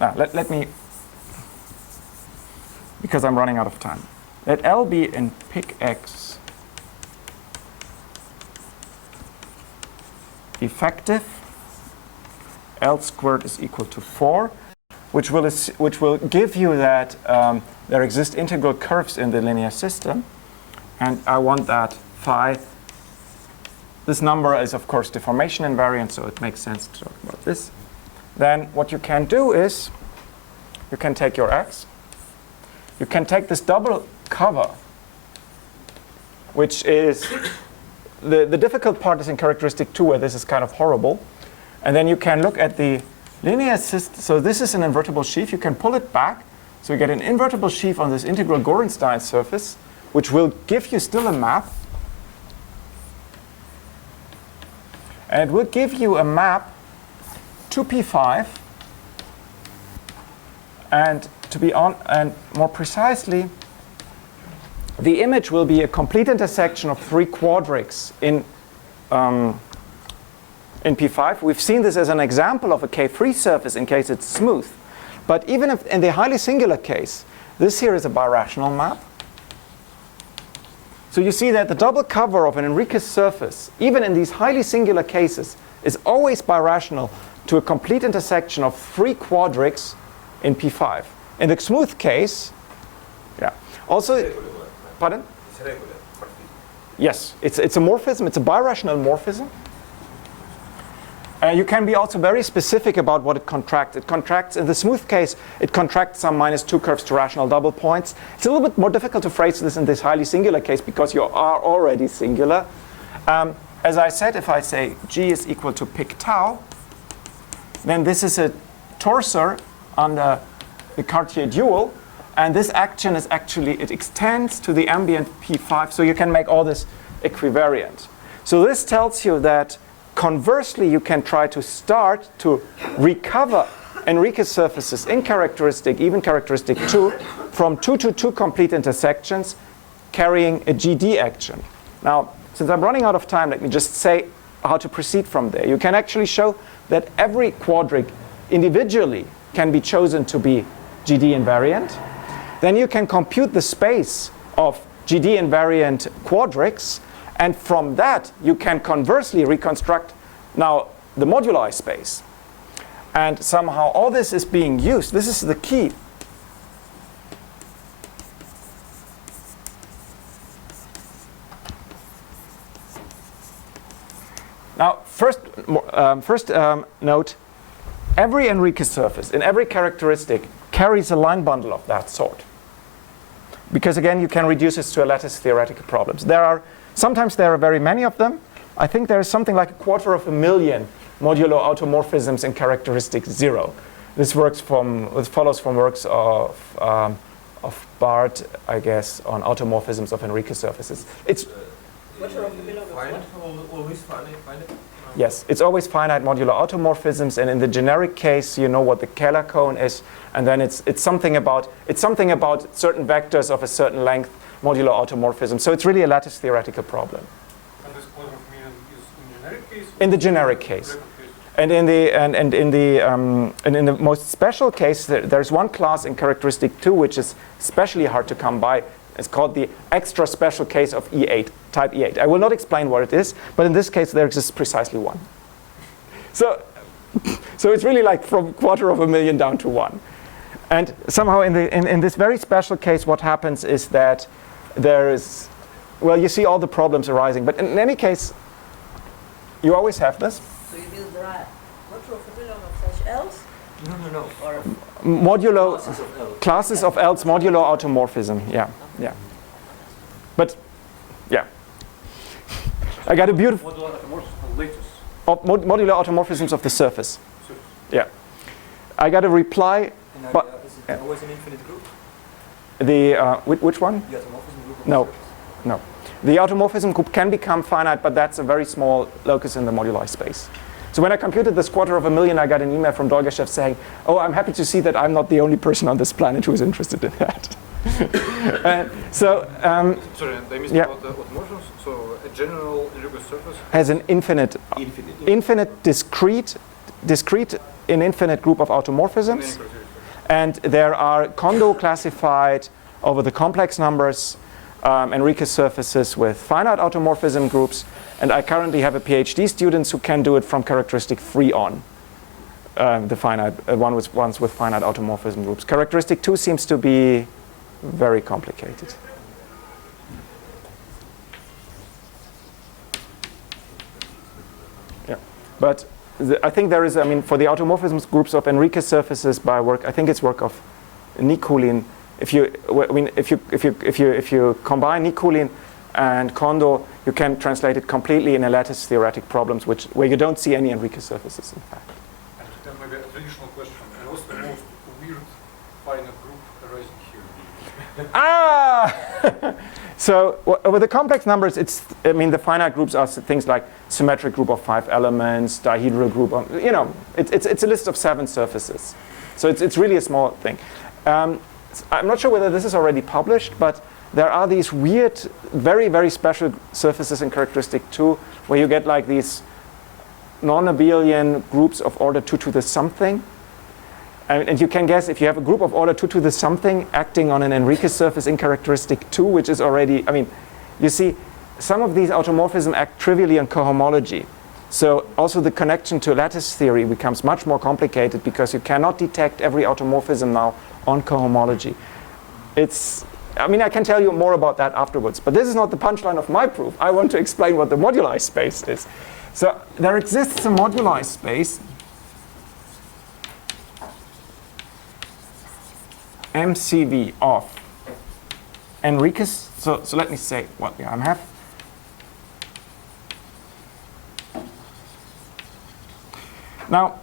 let me, because I'm running out of time. Let L be in pic X effective, L squared is equal to 4, which will give you that there exist integral curves in the linear system, and I want that phi. This number is, of course, deformation invariant, so it makes sense to talk about this. Then what you can do is you can take your X, you can take this double cover, which is the difficult part is in characteristic 2, where this is kind of horrible. And then you can look at the linear system. So this is an invertible sheaf. You can pull it back. So you get an invertible sheaf on this integral Gorenstein surface, which will give you still a map. And it will give you a map to P5. And and more precisely, the image will be a complete intersection of 3 quadrics in P5. We've seen this as an example of a K-free surface in case it's smooth. But even if in the highly singular case, this here is a birational map. So you see that the double cover of an Enriques surface, even in these highly singular cases, is always birational to a complete intersection of 3 quadrics in P5. In the smooth case, yeah. Also, pardon? It's regular. Yes, it's a morphism. It's a birational morphism. You can be also very specific about what it contracts. It contracts, in the smooth case, it contracts some -2 curves to rational double points. It's a little bit more difficult to phrase this in this highly singular case because you are already singular. As I said, if I say G is equal to pic tau, then this is a torsor under the Cartier dual. And this action is actually, it extends to the ambient P5. So you can make all this equivariant. So this tells you that conversely, you can try to start to recover Enriques surfaces in characteristic, even characteristic 2, from 2 to 2 complete intersections carrying a GD action. Now, since I'm running out of time, let me just say how to proceed from there. You can actually show that every quadric individually can be chosen to be GD invariant. Then you can compute the space of GD invariant quadrics. And from that, you can conversely reconstruct now the moduli space. And somehow all this is being used. This is the key. Now, first note, every Enriques surface in every characteristic carries a line bundle of that sort. Because again, you can reduce this to a lattice theoretical problems. Sometimes there are very many of them. I think there is something like 250,000 modulo automorphisms in characteristic 0. This follows from works of Bart, I guess, on automorphisms of Enriques surfaces. It's Always finite? yes, it's always finite modulo automorphisms, and in the generic case, you know what the Kähler cone is, and then it's something about certain vectors of a certain length modulo automorphism. So it's really a lattice theoretical problem. And this quarter of million is in generic case? In the generic case. And in the most special case, there's one class in characteristic 2 which is especially hard to come by. It's called the extra special case of E8, type E8. I will not explain what it is, but in this case there exists precisely one. So it's really like from 250,000 down to 1. And somehow in this very special case, what happens is that there is, well, you see all the problems arising. But in any case, you always have this. So you mean there are multiple of such L's? No. Or Modulo Classes of L. classes of L's modulo automorphism. Yeah. But yeah, I got a beautiful Modular automorphism lattice. modular automorphisms of the surface. Yeah, I got a reply. And But- is it always an infinite group? The which one? The automorphism group of No. the surface? No, the automorphism group can become finite, but that's a very small locus in the moduli space. So when I computed this 250,000, I got an email from Dolgashev saying, "Oh, I'm happy to see that I'm not the only person on this planet who is interested in that." Sorry, I missed Yeah. about the automorphisms. So a general Enriques surface Has an infinite discrete in infinite group of in any automorphisms. criteria. And there are Kondo classified over the complex numbers Enriques surfaces with finite automorphism groups. And I currently have a PhD students who can do it from characteristic 3 on. The finite ones with finite automorphism groups. Characteristic 2 seems to be very complicated. Yeah, but I think there is. I mean, for the automorphism groups of Enriques surfaces by work, I think it's work of Nikulin. If you combine Nikulin and Kondo, you can translate it completely in a lattice theoretic problems, where you don't see any Enriques surfaces. In fact. And then maybe a traditional question, and what's the most weird finite group arising here. Ah! So with the complex numbers, the finite groups are things like symmetric group of 5 elements, dihedral group of, it's a list of 7 surfaces. So it's really a small thing. I'm not sure whether this is already published, but there are these weird, very, very special surfaces in characteristic 2 where you get like these non-abelian groups of order 2 to the something. And you can guess if you have a group of order 2 to the something acting on an Enriques surface in characteristic 2, which is already, you see, some of these automorphisms act trivially on cohomology. So also the connection to lattice theory becomes much more complicated because you cannot detect every automorphism now on cohomology. I can tell you more about that afterwards, but this is not the punchline of my proof. I want to explain what the moduli space is. So there exists a moduli space MCV of Enriques. So let me say what we have. Now,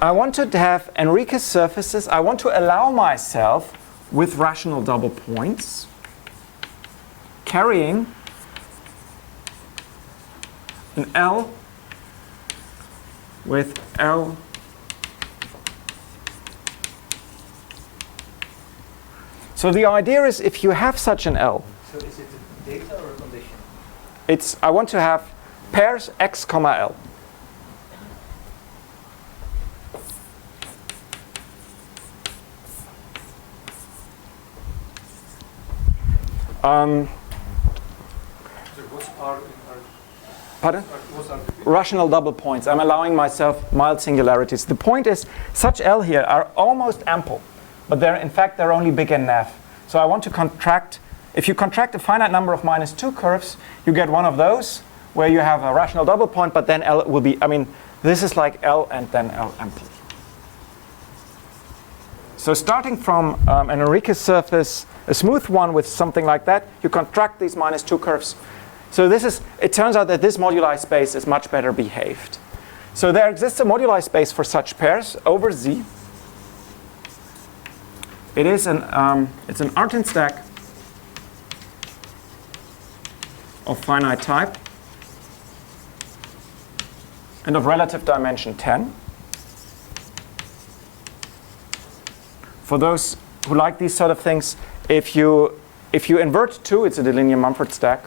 I wanted to have Enriques surfaces. I want to allow myself with rational double points carrying an L with L So the idea is if you have such an L. So is it a data or a condition? I want to have pairs x comma L. So what's R in R? Pardon? What's R? Rational double points. I'm allowing myself mild singularities. The point is, such L here are almost ample, but they're only big in nav. So I want to contract. If you contract a finite number of -2 curves, you get one of those where you have a rational double point, but then L will be. This is like L and then L ample. So starting from an Enriques surface, a smooth one with something like that, you contract these -2 curves. So it turns out that this moduli space is much better behaved. So there exists a moduli space for such pairs over Z. It's an Artin stack of finite type and of relative dimension 10. For those who like these sort of things, if you invert 2, it's a delinear Mumford stack.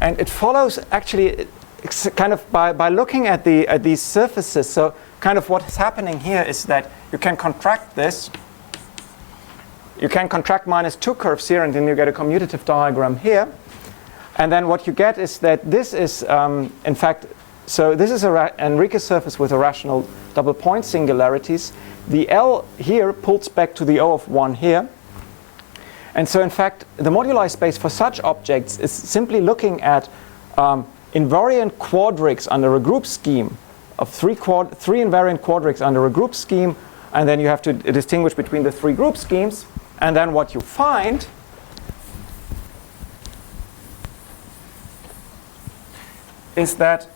And it follows actually kind of by looking at these surfaces. So kind of what is happening here is that you can contract this. You can contract -2 curves here, and then you get a commutative diagram here. And then what you get is that this is, in fact, so this is an Enriques surface with a rational double point singularities. The L here pulls back to the O of 1 here. And so, in fact, the moduli space for such objects is simply looking at invariant quadrics under a group scheme of three invariant quadrics under a group scheme, and then you have to distinguish between the 3 group schemes. And then what you find is that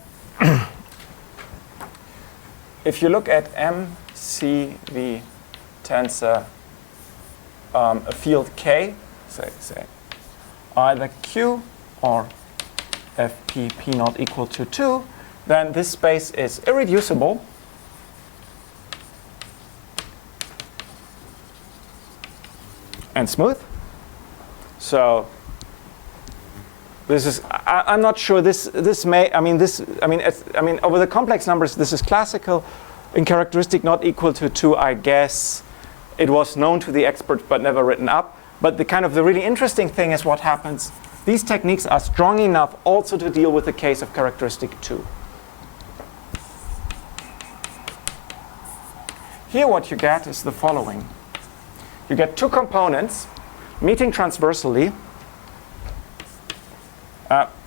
if you look at MCV tensor a field K, say either Q or FP P not equal to 2, then this space is irreducible. And smooth. So this is. I'm not sure. This may. Over the complex numbers, this is classical. In characteristic not equal to 2, I guess it was known to the experts but never written up. But the really interesting thing is what happens. These techniques are strong enough also to deal with the case of characteristic 2. Here, what you get is the following. You get 2 components meeting transversally,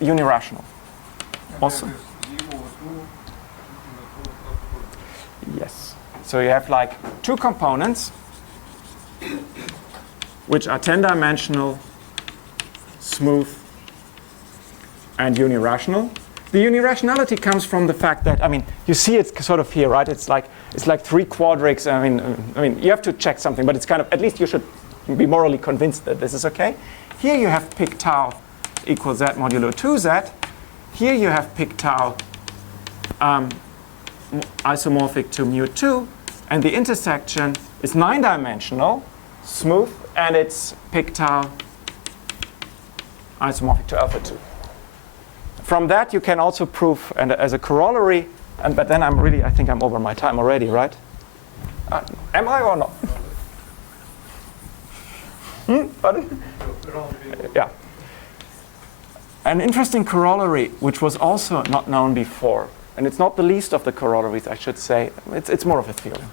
unirational. Also. Yes. So you have like 2 components which are 10-dimensional, smooth, and unirational. the unirationality comes from the fact that, I mean, you see it's sort of here, right? It's like 3 quadrics. I mean, you have to check something, but it's kind of, at least you should be morally convinced that this is okay. Here you have pic tau equals z modulo 2z. Here you have pic tau isomorphic to mu2, and the intersection is 9-dimensional, smooth, and it's pic tau isomorphic to alpha 2. From that, you can also prove, and as a corollary, but then I think I'm over my time already, right? Am I or not? Pardon? Yeah. An interesting corollary, which was also not known before, and it's not the least of the corollaries, I should say. It's more of a theorem.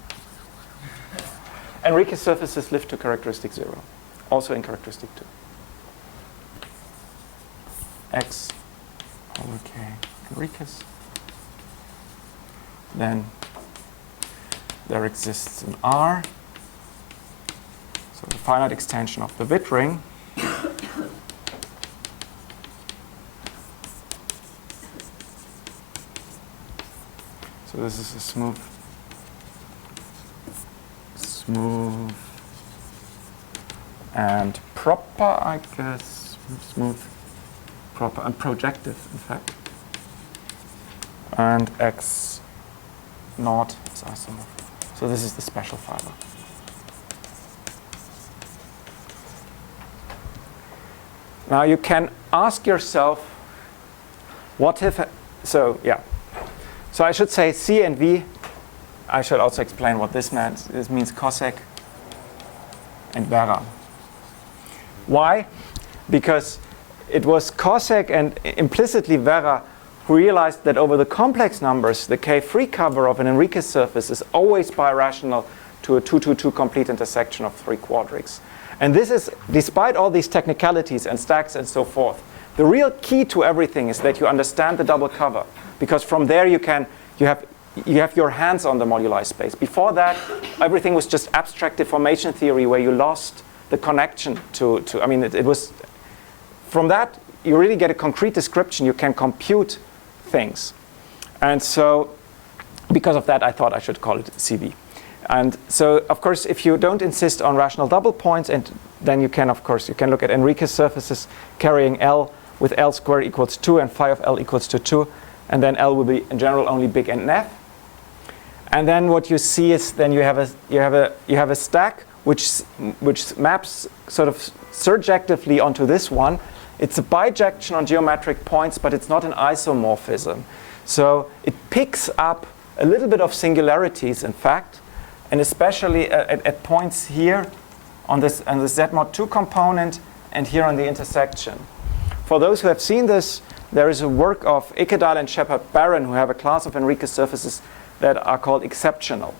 Enriques surfaces lift to characteristic 0, also in characteristic 2. X over K Enriques. Then there exists an R, so the finite extension of the Witt ring. So this is a smooth and proper, I guess, smooth, proper, and projective, in fact. And X naught is isomorphic. So this is the special fiber. Now you can ask yourself, what if, so yeah. So I should say C and V. I should also explain what this means. This means cosec and Werra. Why? Because it was cosec and implicitly Werra who realized that over the complex numbers, the K-free cover of an Enriques surface is always birational to a 2-2-2 complete intersection of 3 quadrics. And this is, despite all these technicalities and stacks and so forth, the real key to everything is that you understand the double cover, because from there you have your hands on the moduli space. Before that, everything was just abstract deformation theory where you lost the connection to I mean, it was, from that, you really get a concrete description. You can compute things. And so, because of that, I thought I should call it CV. And so, of course, if you don't insist on rational double points, and then you can, of course, you can look at Enriques surfaces carrying L with L squared equals 2 and phi of L equals to 2. And then L will be, in general, only big and nef. And then what you see is then you have a stack which maps sort of surjectively onto this one. It's a bijection on geometric points, but it's not an isomorphism. So it picks up a little bit of singularities, in fact, and especially at points here on this Z mod 2 component and here on the intersection. For those who have seen this, there is a work of Ekedal and Shepard-Barron who have a class of Enriques surfaces that are called exceptional.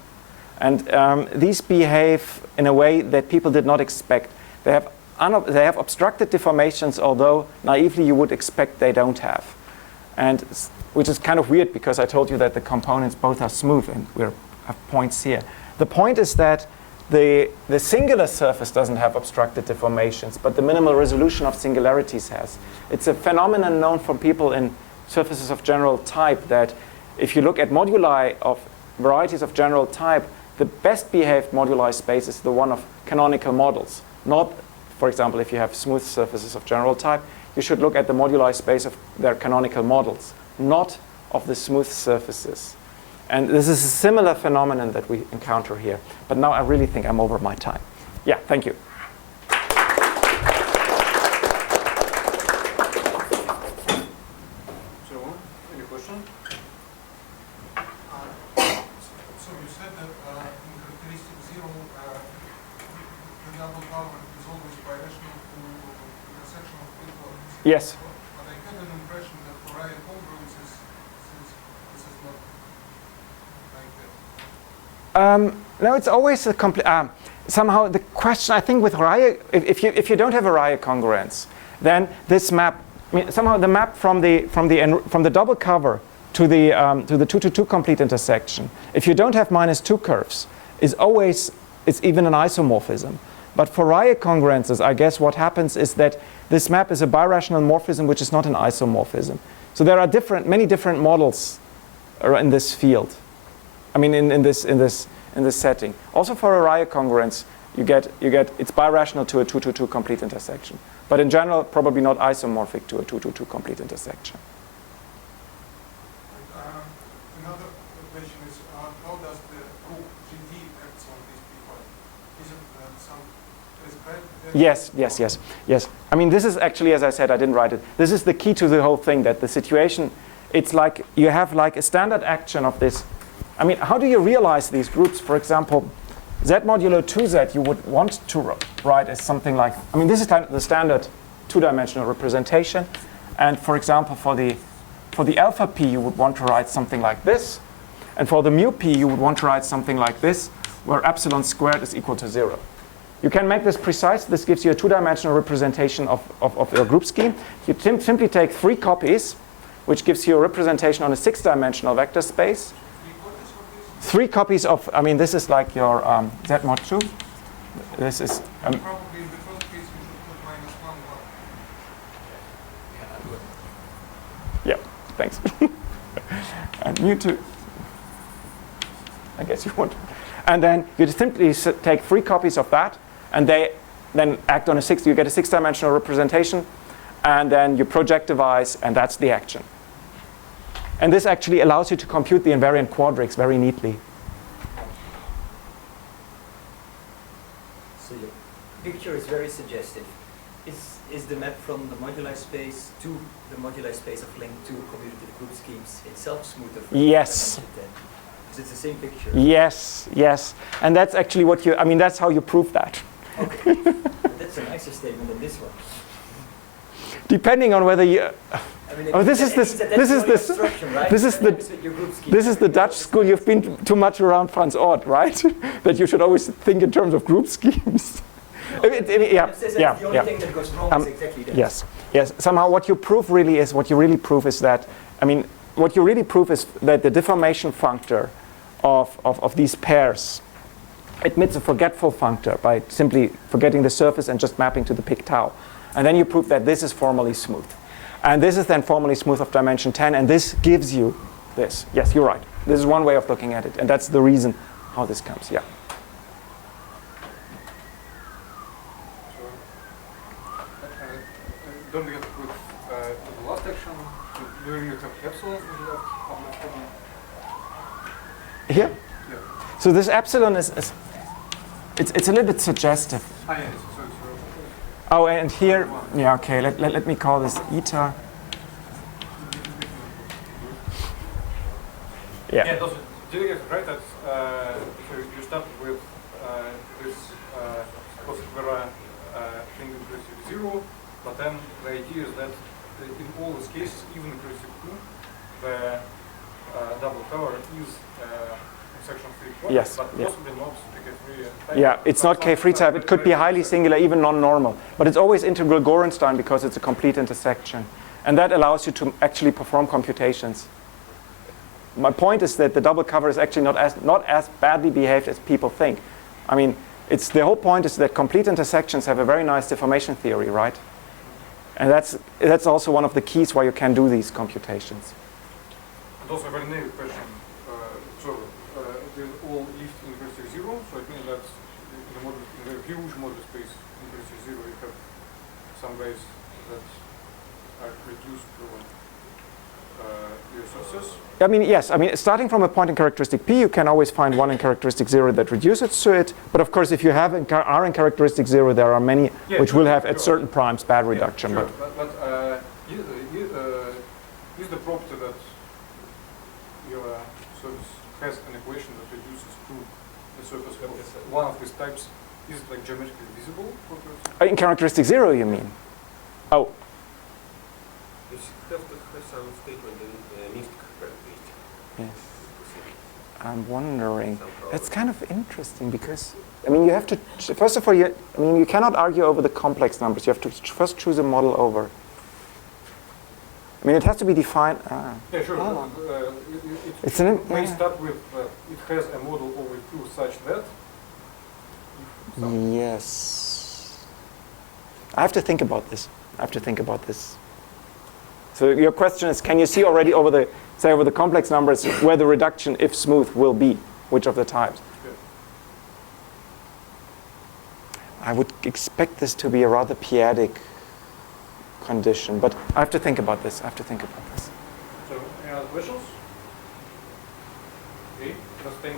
And these behave in a way that people did not expect. They have obstructed deformations, although naively you would expect they don't have. And which is kind of weird because I told you that the components both are smooth and we have points here. The point is that the singular surface doesn't have obstructed deformations, but the minimal resolution of singularities has. It's a phenomenon known from people in surfaces of general type that if you look at moduli of varieties of general type, the best behaved moduli space is the one of canonical models. Not, for example, if you have smooth surfaces of general type, you should look at the moduli space of their canonical models, not of the smooth surfaces. And this is a similar phenomenon that we encounter here. But now I really think I'm over my time. Yeah, thank you. So, any question? So you said that in characteristic 0, the double cover is always birational to intersection of 3 points. Yes. But I had an impression that for Fourier congruences, since this is not like that. No, it's always a somehow the question, I think, with Fourier, if you don't have a Fourier congruence, then this map, I mean, somehow the map from the double cover to the 2-2 complete intersection, if you don't have -2 curves, is always, it's even an isomorphism. But for Fourier congruences, I guess what happens is that this map is a birational morphism, which is not an isomorphism. So there are many different models in this field. I mean, in this setting. Also for Araya congruence, you get it's birational to a 2-2-2 complete intersection. But in general, probably not isomorphic to a 2-2-2 complete intersection. Another question is, how does the group GD acts on this P5? Is it some prescribed? Yes. I mean, this is actually, as I said, I didn't write it. This is the key to the whole thing, that the situation, it's like you have like a standard action of this. I mean, how do you realize these groups? For example, Z modulo 2Z you would want to write as something like, I mean, this is kind of the standard two-dimensional representation. And for example, for the alpha P, you would want to write something like this. And for the mu P, you would want to write something like this, where epsilon squared is equal to 0. You can make this precise. This gives you a two-dimensional representation of your group scheme. You simply take 3 copies, which gives you a representation on a 6-dimensional vector space. 3 copies of, I mean, this is like your Z mod 2. This is... Probably in the first case you should put -1, 1. Yeah, thanks. And mu 2. I guess you want. And then you just simply take 3 copies of that, and they then act on a 6. You get a 6-dimensional representation, and then you projectivize, and that's the action. And this actually allows you to compute the invariant quadrics very neatly. So your picture is very suggestive. Is the map from the moduli space to the moduli space of link to commutative group schemes itself smoother? For Yes. Because it's the same picture. Yes. And that's actually what you, I mean, that's how you prove that. Okay. That's a nicer statement than this one. Depending on whether you... I mean, Oh, this is the Dutch school. You've been too much around Franz Ort, right? That you should always think in terms of group schemes. No, the only thing that goes wrong is exactly that. Yes. Somehow, what you really prove is that, I mean, what you really prove is that the deformation functor of these pairs admits a forgetful functor by simply forgetting the surface and just mapping to the pic tau. And then you prove that this is formally smooth. And this is then formally smooth of dimension 10, and this gives you this. Yes, you're right. This is one way of looking at it, and that's the reason how this comes, yeah. So, don't forget with the last action, do you have epsilon in the left of the problem? Here? Yeah. So this epsilon is it's a little bit suggestive. Ah, yes. Oh, and here, yeah, okay, let me call this eta. Yeah. Those, did you get it right that so you start with this cos-square thing equals to 0, but then the idea is that in all these cases, even equals to 2, the double tower is section 3 Yes, but yeah. possibly not K3 type. Yeah, it's not K3 type. It could be highly singular, even non-normal. But it's always integral Gorenstein because it's a complete intersection. And that allows you to actually perform computations. My point is that the double cover is actually not as badly behaved as people think. I mean, the whole point is that complete intersections have a very nice deformation theory, right? And that's also one of the keys why you can do these computations. And also a very naive question. They all lift in equals to 0, so it means that in the huge model space in equals to 0 you have some ways that are reduced to your sources. I mean, yes. I mean, starting from a point in characteristic P, you can always find one in characteristic 0 that reduces to it. But of course, if you have R in characteristic 0, there are many which will have at certain primes bad reduction. Sure. But is the property that your surface has an equation that reduces to the surface of one of these types, is it like geometrically visible? In characteristic 0, you mean? Oh. You have to have some statement in mixed characteristic. Yes. I'm wondering. That's kind of interesting because, I mean, you have to, first of all, you cannot argue over the complex numbers. You have to first choose a model over. I mean, it has to be defined. Yeah, sure. It may start with, it has a model over Q such that. Yes. I have to think about this. So your question is, can you see already over the, say, over the complex numbers where the reduction, if smooth, will be? Which of the types? Good. I would expect this to be a rather p-adic condition, but I have to think about this. So, any other questions? Okay, let's think.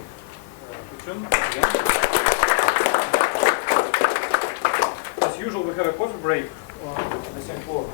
Question again. As usual, we have a coffee break on the same floor.